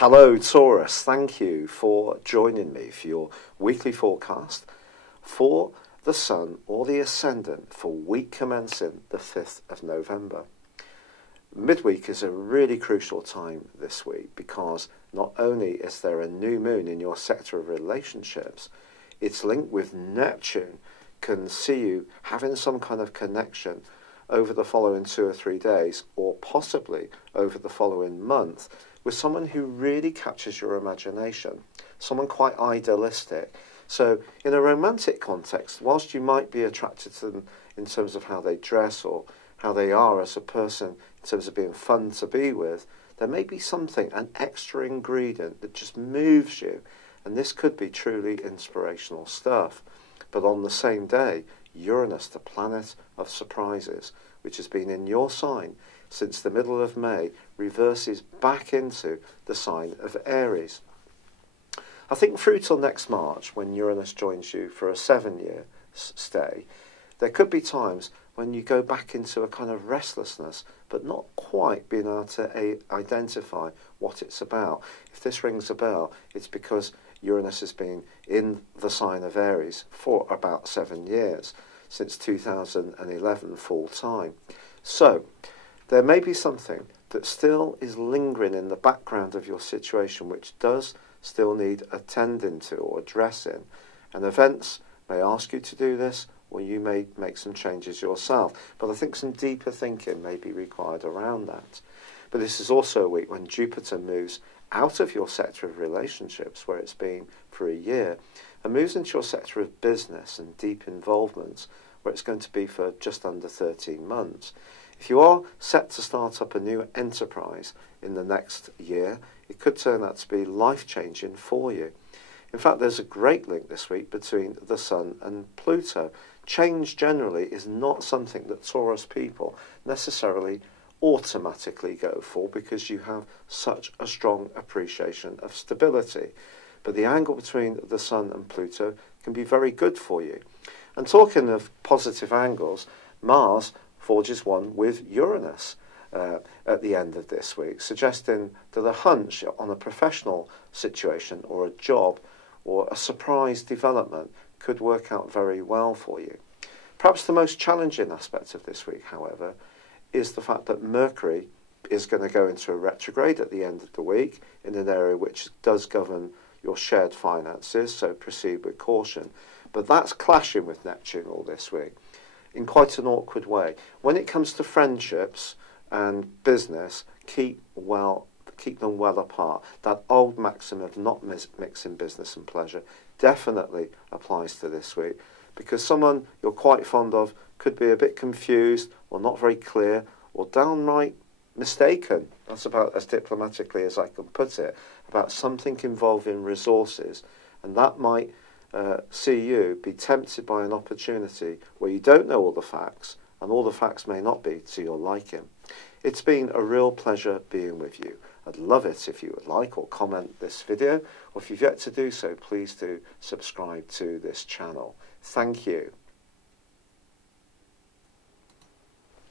Hello Taurus, thank you for joining me for your weekly forecast for the Sun or the Ascendant for week commencing the 5th of November. Midweek is a really crucial time this week because not only is there a new moon in your sector of relationships, it's linked with Neptune, can see you having some kind of connection over the following 2 or 3 days, or possibly over the following month, with someone who really captures your imagination, someone quite idealistic. So in a romantic context, whilst you might be attracted to them in terms of how they dress or how they are as a person, in terms of being fun to be with, there may be something, an extra ingredient that just moves you. And this could be truly inspirational stuff. But on the same day, Uranus, the planet of surprises, which has been in your sign since the middle of May, reverses back into the sign of Aries. I think through till next March, when Uranus joins you for a 7-year stay, there could be times when you go back into a kind of restlessness, but not quite being able to identify what it's about. If this rings a bell, it's because Uranus has been in the sign of Aries for about 7 years, since 2011 full time. So, there may be something that still is lingering in the background of your situation which does still need attending to or addressing, and events may ask you to do this, or you may make some changes yourself. But I think some deeper thinking may be required around that. But this is also a week when Jupiter moves out of your sector of relationships, where it's been for a year, and moves into your sector of business and deep involvements, where it's going to be for just under 13 months. If you are set to start up a new enterprise in the next year, it could turn out to be life-changing for you. In fact, there's a great link this week between the Sun and Pluto. Change generally is not something that Taurus people necessarily automatically go for because you have such a strong appreciation of stability. But the angle between the Sun and Pluto can be very good for you. And talking of positive angles, Mars forges one with Uranus at the end of this week, suggesting that a hunch on a professional situation or a job or a surprise development could work out very well for you. Perhaps the most challenging aspect of this week, however, is the fact that Mercury is going to go into a retrograde at the end of the week in an area which does govern your shared finances, so proceed with caution. But that's clashing with Neptune all this week in quite an awkward way. When it comes to friendships and business, keep them well apart. That old maxim of not mixing business and pleasure definitely applies to this week, because someone you're quite fond of could be a bit confused or not very clear or downright mistaken. That's about as diplomatically as I can put it, about something involving resources, and that might see you be tempted by an opportunity where you don't know all the facts, and all the facts may not be to your liking. It's been a real pleasure being with you. I'd love it if you would like or comment this video, or if you've yet to do so, please do subscribe to this channel. Thank you.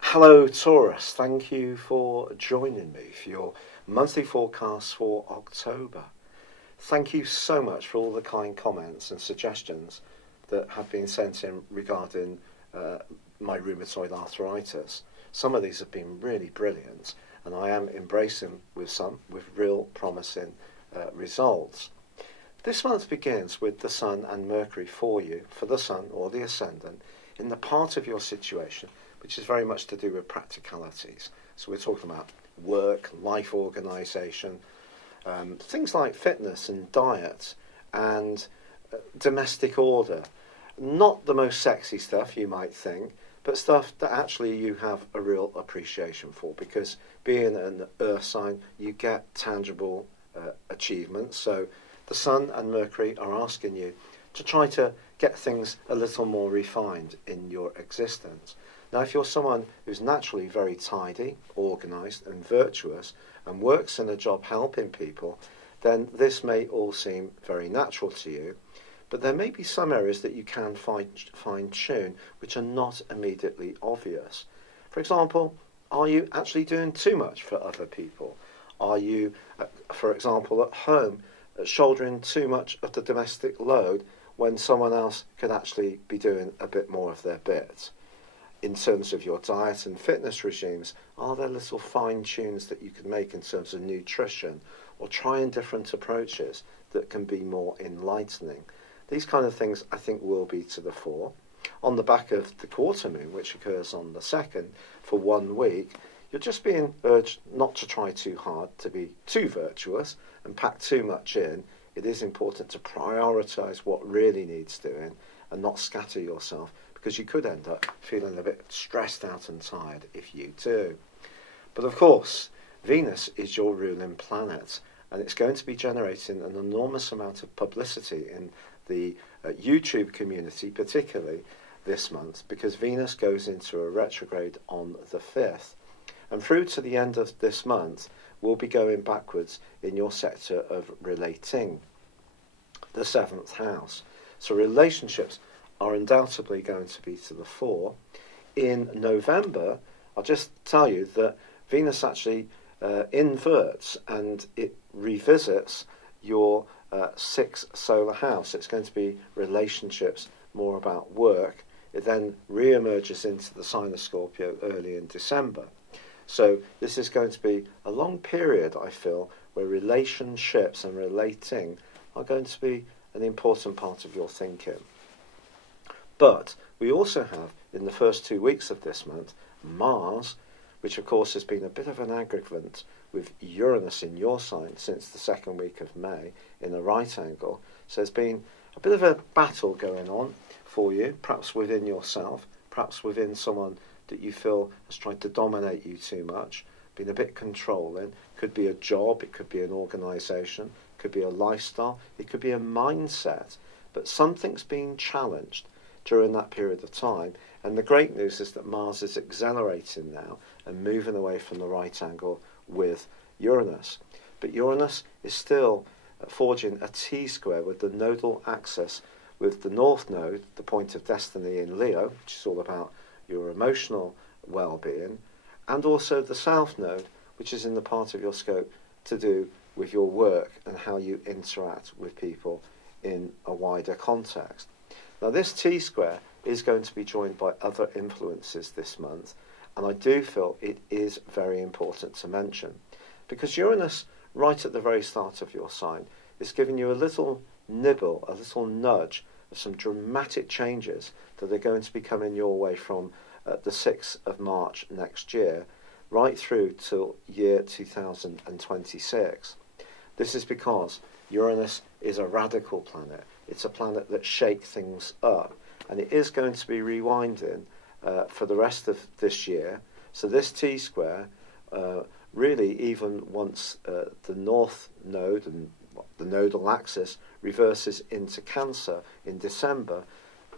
Hello Taurus, thank you for joining me for your monthly forecast for October. Thank you so much for all the kind comments and suggestions that have been sent in regarding my rheumatoid arthritis. Some of these have been really brilliant, and I am embracing with some with real promising results. This month begins with the Sun and Mercury for you, for the Sun or the Ascendant, in the part of your situation which is very much to do with practicalities. So we're talking about work, life organisation, things like fitness and diet and domestic order. Not the most sexy stuff you might think, but stuff that actually you have a real appreciation for, because being an earth sign, you get tangible achievements. So the Sun and Mercury are asking you to try to get things a little more refined in your existence. Now, if you're someone who's naturally very tidy, organised and virtuous and works in a job helping people, then this may all seem very natural to you. But there may be some areas that you can fine-tune which are not immediately obvious. For example, are you actually doing too much for other people? Are you, for example, at home, shouldering too much of the domestic load when someone else could actually be doing a bit more of their bit? In terms of your diet and fitness regimes, are there little fine tunes that you can make in terms of nutrition, or trying different approaches that can be more enlightening? These kind of things I think will be to the fore. On the back of the quarter moon, which occurs on the 2nd for 1 week, you're just being urged not to try too hard to be too virtuous and pack too much in. It is important to prioritise what really needs doing and not scatter yourself, because you could end up feeling a bit stressed out and tired if you do. But of course, Venus is your ruling planet, and it's going to be generating an enormous amount of publicity in the YouTube community, particularly this month, because Venus goes into a retrograde on the 5th. And through to the end of this month, we'll be going backwards in your sector of relating, the 7th house. So relationships are undoubtedly going to be to the fore. In November, I'll just tell you that Venus actually inverts and it revisits your 6th solar house. It's going to be relationships, more about work. It then re-emerges into the sign of Scorpio early in December. So this is going to be a long period, I feel, where relationships and relating are going to be an important part of your thinking. But we also have, in the first 2 weeks of this month, Mars, which of course has been a bit of an aggravant with Uranus in your sign since the 2nd week of May in a right angle. So there's been a bit of a battle going on for you, perhaps within yourself, perhaps within someone that you feel has tried to dominate you too much, been a bit controlling. Could be a job, it could be an organisation, it could be a lifestyle, it could be a mindset, but something's being challenged during that period of time. And the great news is that Mars is accelerating now and moving away from the right angle with Uranus. But Uranus is still forging a T-square with the nodal axis with the North Node, the point of destiny in Leo, which is all about your emotional well-being, and also the South Node, which is in the part of your scope to do with your work and how you interact with people in a wider context. Now, this T-square is going to be joined by other influences this month, and I do feel it is very important to mention, because Uranus, right at the very start of your sign, is giving you a little nibble, a little nudge of some dramatic changes that are going to be coming your way from the 6th of March next year, right through till year 2026. This is because Uranus is a radical planet. It's a planet that shakes things up, and it is going to be rewinding for the rest of this year. So this T-square, really, even once the North Node and the nodal axis reverses into Cancer in December,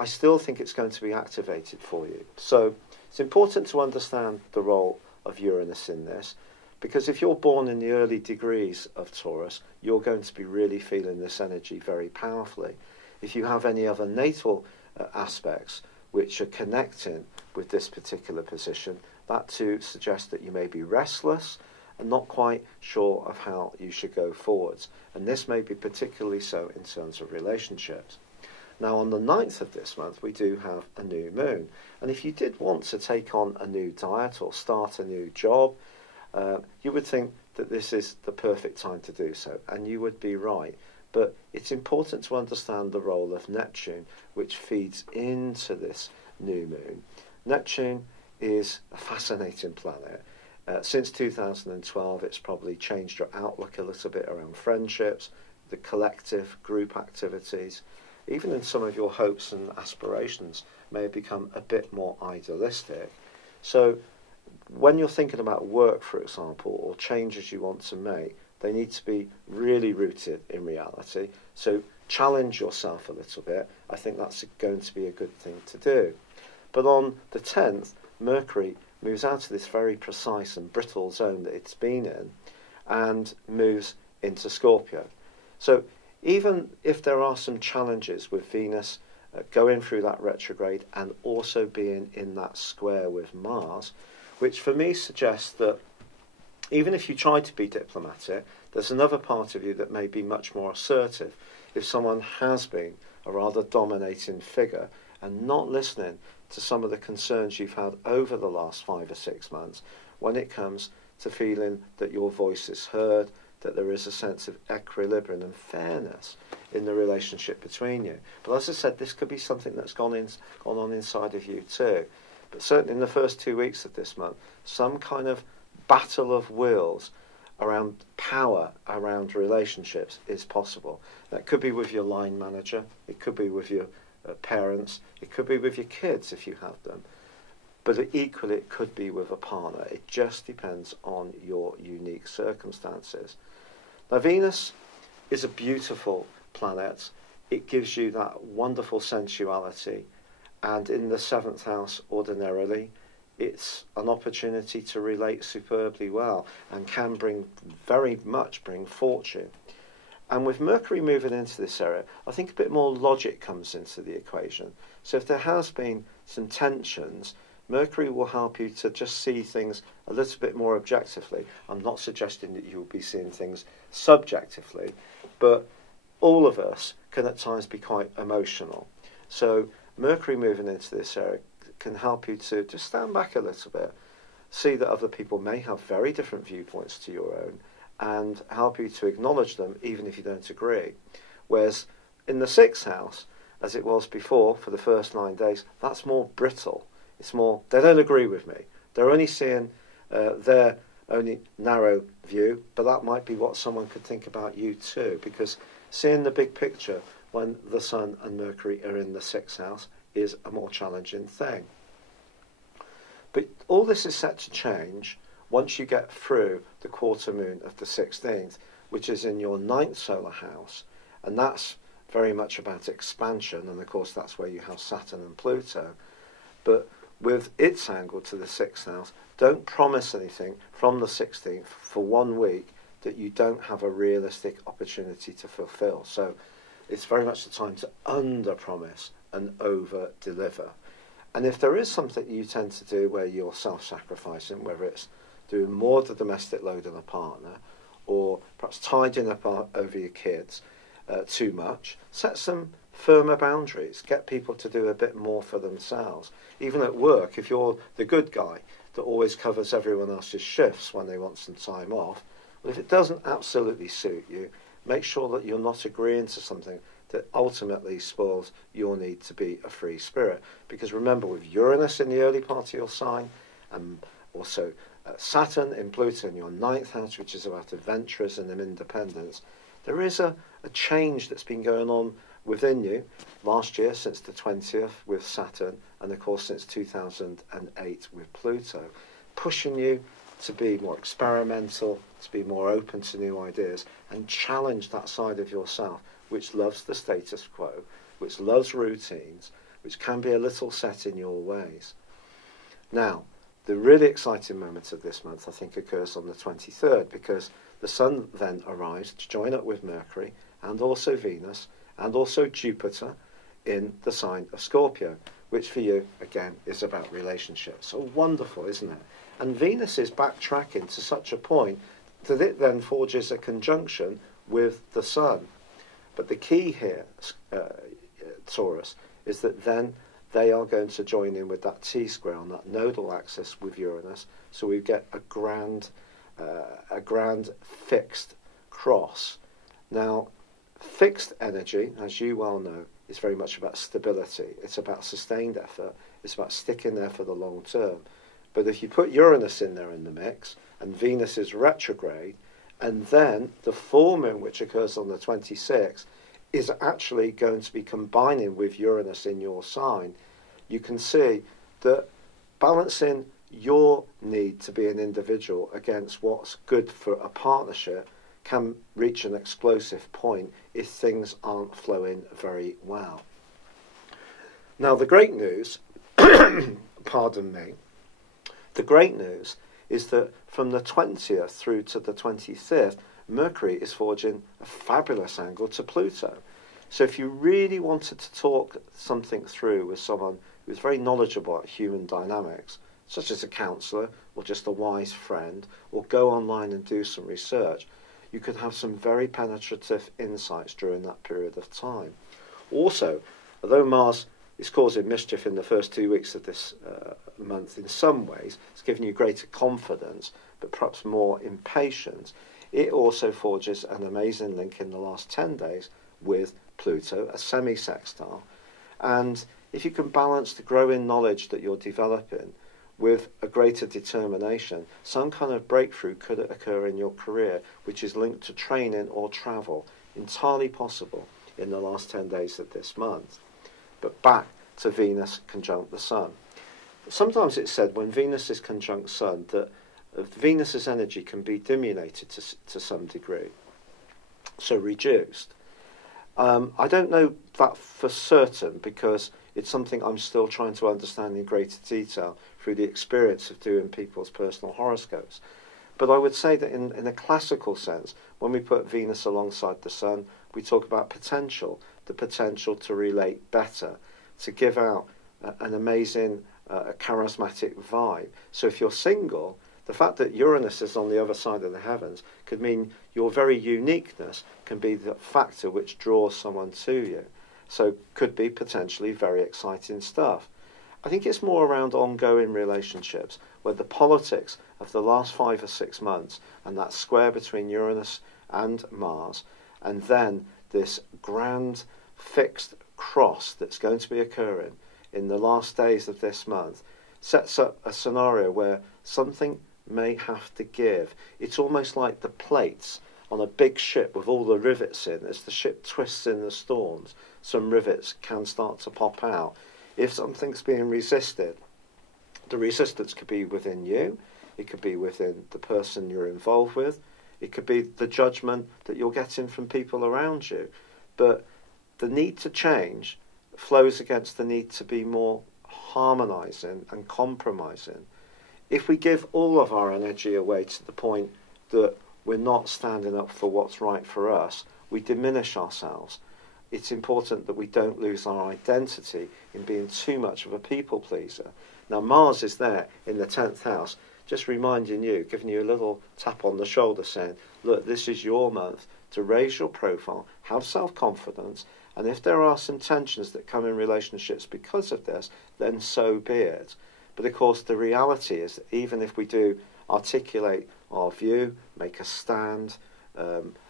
I still think it's going to be activated for you. So it's important to understand the role of Uranus in this, because if you're born in the early degrees of Taurus, you're going to be really feeling this energy very powerfully. If you have any other natal aspects which are connecting with this particular position, that too suggests that you may be restless and not quite sure of how you should go forwards. And this may be particularly so in terms of relationships. Now, on the 9th of this month, we do have a new moon. And if you did want to take on a new diet or start a new job, you would think that this is the perfect time to do so. And you would be right. But it's important to understand the role of Neptune, which feeds into this new moon. Neptune is a fascinating planet. Since 2012, it's probably changed your outlook a little bit around friendships, the collective group activities. Even in some of your hopes and aspirations may have become a bit more idealistic. So when you're thinking about work, for example, or changes you want to make, they need to be really rooted in reality. So challenge yourself a little bit. I think that's going to be a good thing to do. But on the 10th, Mercury moves out of this very precise and brittle zone that it's been in and moves into Scorpio. So even if there are some challenges with Venus going through that retrograde and also being in that square with Mars, which for me suggests that even if you try to be diplomatic, there's another part of you that may be much more assertive. If someone has been a rather dominating figure and not listening to some of the concerns you've had over the last 5 or 6 months, when it comes to feeling that your voice is heard, that there is a sense of equilibrium and fairness in the relationship between you. But as I said, this could be something that's gone on inside of you too. But certainly in the first 2 weeks of this month, some kind of battle of wills around power, around relationships is possible. That could be with your line manager, it could be with your parents, it could be with your kids if you have them. But equally it could be with a partner. It just depends on your unique circumstances. Now Venus is a beautiful planet. It gives you that wonderful sensuality, and in the 7th house ordinarily it's an opportunity to relate superbly well and can very much bring fortune. And with Mercury moving into this area, I think a bit more logic comes into the equation. So if there has been some tensions, Mercury will help you to just see things a little bit more objectively. I'm not suggesting that you will be seeing things subjectively, but all of us can at times be quite emotional. So Mercury moving into this area can help you to just stand back a little bit, see that other people may have very different viewpoints to your own, and help you to acknowledge them even if you don't agree. Whereas in the 6th house, as it was before for the first 9 days, that's more brittle. It's more, they don't agree with me. They're only seeing their only narrow view, but that might be what someone could think about you too, because seeing the big picture when the Sun and Mercury are in the 6th house is a more challenging thing. But all this is set to change once you get through the quarter moon of the 16th, which is in your 9th solar house, and that's very much about expansion, and of course that's where you have Saturn and Pluto. But with its angle to the 6th house, don't promise anything from the 16th for 1 week that you don't have a realistic opportunity to fulfill. So it's very much the time to under-promise and over-deliver. And if there is something you tend to do where you're self-sacrificing, whether it's doing more of the domestic load than a partner, or perhaps tidying up over your kids too much, set some firmer boundaries. Get people to do a bit more for themselves. Even at work, if you're the good guy that always covers everyone else's shifts when they want some time off, well, if it doesn't absolutely suit you, make sure that you're not agreeing to something that ultimately spoils your need to be a free spirit. Because remember, with Uranus in the early part of your sign, and also Saturn in Pluto in your 9th house, which is about adventurism and independence, there is a change that's been going on within you last year since the 20th with Saturn, and of course since 2008 with Pluto, pushing you to be more experimental, to be more open to new ideas, and challenge that side of yourself which loves the status quo, which loves routines, which can be a little set in your ways. Now, the really exciting moment of this month, I think, occurs on the 23rd, because the Sun then arrives to join up with Mercury and also Venus and also Jupiter in the sign of Scorpio, which for you, again, is about relationships. So wonderful, isn't it? And Venus is backtracking to such a point that it then forges a conjunction with the Sun. But the key here, Taurus, is that then they are going to join in with that T-square on that nodal axis with Uranus, so we get a grand fixed cross. Now, fixed energy, as you well know, is very much about stability. It's about sustained effort. It's about sticking there for the long term. But if you put Uranus in there in the mix, and Venus is retrograde, and then the full moon, which occurs on the 26th, is actually going to be combining with Uranus in your sign, you can see that balancing your need to be an individual against what's good for a partnership can reach an explosive point if things aren't flowing very well. Now, the great news, pardon me, the great news is that from the 20th through to the 25th, Mercury is forging a fabulous angle to Pluto. So if you really wanted to talk something through with someone who's very knowledgeable about human dynamics, such as a counsellor or just a wise friend, or go online and do some research, you could have some very penetrative insights during that period of time. Also, although Mars is causing mischief in the first 2 weeks of this month, in some ways, it's giving you greater confidence, but perhaps more impatience. It also forges an amazing link in the last 10 days with Pluto, a semi-sextile. And if you can balance the growing knowledge that you're developing with a greater determination, some kind of breakthrough could occur in your career, which is linked to training or travel, entirely possible in the last 10 days of this month. But back to Venus conjunct the Sun. Sometimes it's said when Venus is conjunct Sun that Venus's energy can be diminuted to some degree, so reduced. I don't know that for certain because it's something I'm still trying to understand in greater detail through the experience of doing people's personal horoscopes. But I would say that in a classical sense, when we put Venus alongside the Sun, we talk about potential, the potential to relate better, to give out an amazing, charismatic vibe. So if you're single, the fact that Uranus is on the other side of the heavens could mean your very uniqueness can be the factor which draws someone to you. So could be potentially very exciting stuff. I think it's more around ongoing relationships where the politics of the last 5 or 6 months and that square between Uranus and Mars, and then this grand fixed cross that's going to be occurring in the last days of this month sets up a scenario where something may have to give. It's almost like the plates on a big ship with all the rivets in. As the ship twists in the storms, some rivets can start to pop out. If something's being resisted, the resistance could be within you, it could be within the person you're involved with, it could be the judgment that you're getting from people around you. But the need to change flows against the need to be more harmonising and compromising. If we give all of our energy away to the point that we're not standing up for what's right for us, we diminish ourselves. It's important that we don't lose our identity in being too much of a people pleaser. Now Mars is there in the 10th house, just reminding you, giving you a little tap on the shoulder saying, look, this is your month to raise your profile, have self-confidence, and if there are some tensions that come in relationships because of this, then so be it. But of course the reality is that even if we do articulate our view, make a stand,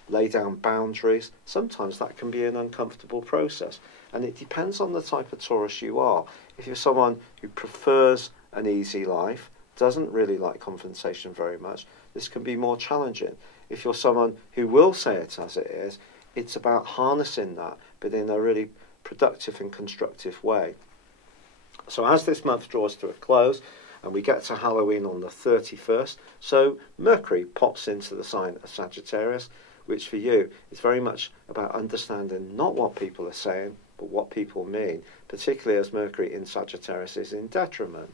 lay down boundaries, sometimes that can be an uncomfortable process. And it depends on the type of Taurus you are. If you're someone who prefers an easy life, doesn't really like confrontation very much, this can be more challenging. If you're someone who will say it as it is, it's about harnessing that, but in a really productive and constructive way. So as this month draws to a close, and we get to Halloween on the 31st, so Mercury pops into the sign of Sagittarius, which for you is very much about understanding not what people are saying, but what people mean, particularly as Mercury in Sagittarius is in detriment.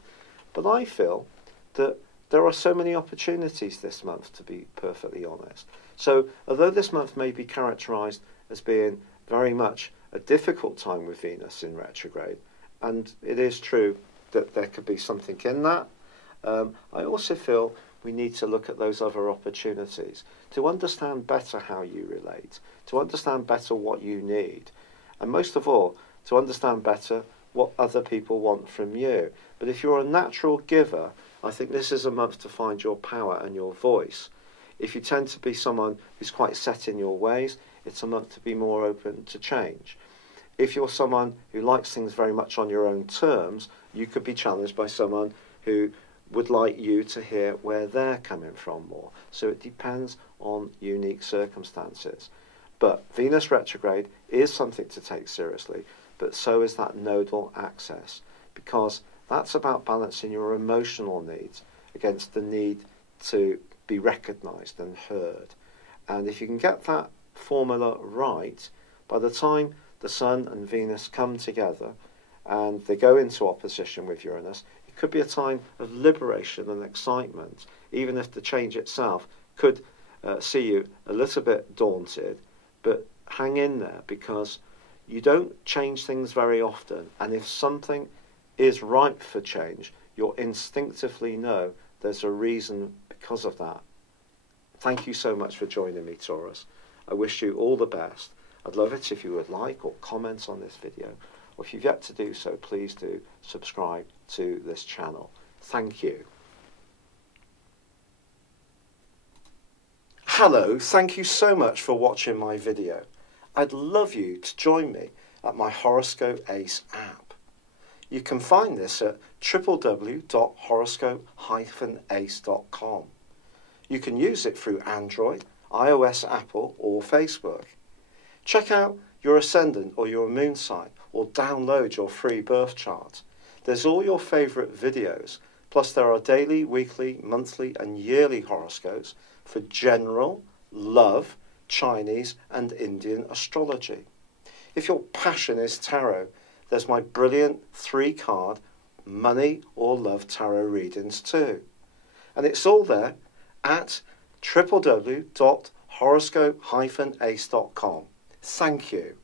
But I feel that there are so many opportunities this month, to be perfectly honest. So although this month may be characterised as being very much a difficult time with Venus in retrograde, and it is true that there could be something in that, I also feel we need to look at those other opportunities to understand better how you relate, to understand better what you need, and most of all, to understand better what other people want from you. But if you're a natural giver, I think this is a month to find your power and your voice. If you tend to be someone who's quite set in your ways, it's a month to be more open to change. If you're someone who likes things very much on your own terms, you could be challenged by someone who would like you to hear where they're coming from more. So it depends on unique circumstances. But Venus retrograde is something to take seriously, but so is that nodal axis, because that's about balancing your emotional needs against the need to be recognised and heard. And if you can get that formula right, by the time the Sun and Venus come together and they go into opposition with Uranus, it could be a time of liberation and excitement, even if the change itself could see you a little bit daunted. But hang in there, because you don't change things very often, and if something is ripe for change, you'll instinctively know there's a reason because of that. Thank you so much for joining me, Taurus. I wish you all the best. I'd love it if you would like or comment on this video, or if you've yet to do so, please do subscribe to this channel. Thank you. Hello, thank you so much for watching my video. I'd love you to join me at my Horoscope Ace app. You can find this at www.horoscope-ace.com. You can use it through Android, iOS, Apple or Facebook. Check out your ascendant or your moon sign or download your free birth chart. There's all your favourite videos, plus there are daily, weekly, monthly and yearly horoscopes for general, love, Chinese and Indian astrology. If your passion is tarot, there's my brilliant 3-card money or love tarot readings too. And it's all there at www.horoscope-ace.com. Thank you.